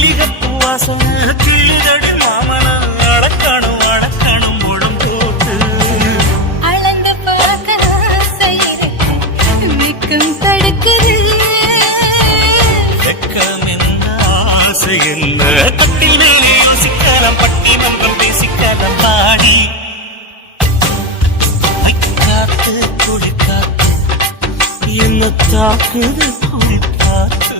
மல்லிகைப்பூ வாசனை கிளிதடி மாமன அடக்கணும் அடக்கணும் முழம் போட்டு அளந்து பார்க்க ஆசையிருக்கு மிக்கம் தடுக்குது வெக்கம் என்ன ஆசை என்ன கட்டில் மேலே யோசிக்கலாம் பட்டி மன்றம் பேசிக்கலாம் பாடி காத்து குடி காத்து என்ன தாக்குது குடி காத்து